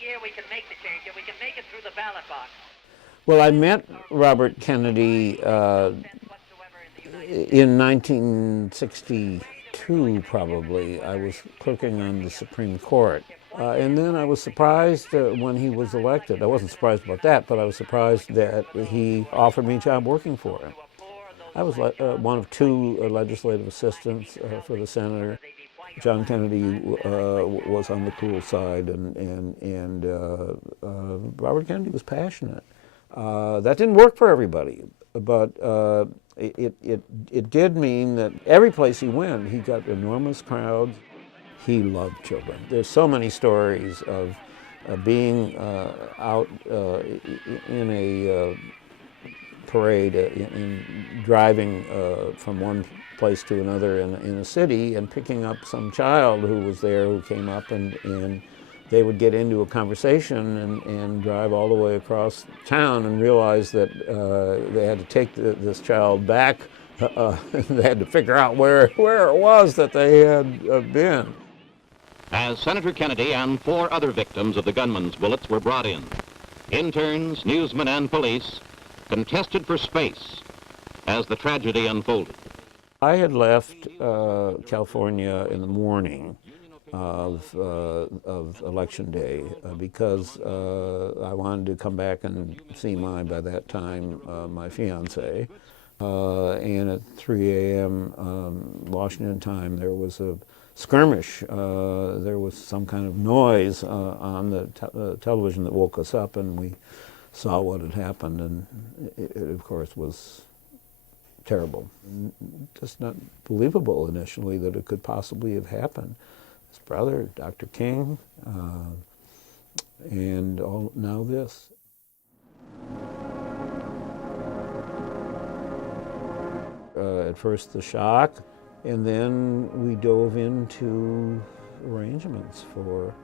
year we can make the change, and we can make it through the ballot box. Well, I met Robert Kennedy in 1962, probably. I was clerking on the Supreme Court. And then I was surprised when he was elected. I wasn't surprised about that, but I was surprised that he offered me a job working for him. I was one of two legislative assistants for the senator. John Kennedy was on the cool side, and Robert Kennedy was passionate. That didn't work for everybody, but it did mean that every place he went, he got enormous crowds. He loved children. There's so many stories of being out in a parade, in driving from one place to another in a city and picking up some child who was there who came up, and they would get into a conversation and drive all the way across town and realize that they had to take this child back. They had to figure out where it was that they had been. As Senator Kennedy and 4 other victims of the gunman's bullets were brought in, interns, newsmen, and police contested for space as the tragedy unfolded. I had left California in the morning of Election Day because I wanted to come back and see by that time, my fiance. And at 3 a.m. Washington time, there was a skirmish. There was some kind of noise on the television that woke us up, and we saw what had happened, and it of course was terrible. Just not believable initially that it could possibly have happened. His brother, Dr. King, and now this. At first the shock, and then we dove into arrangements for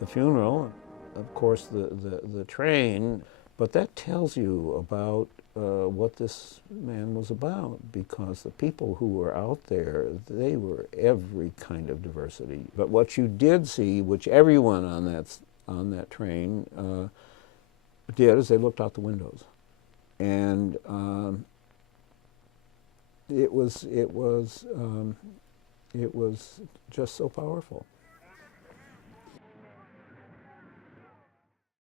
the funeral. Of course, the train, but that tells you about what this man was about, because the people who were out there, they were every kind of diversity. But what you did see, which everyone on that train did, is they looked out the windows, and it was just so powerful.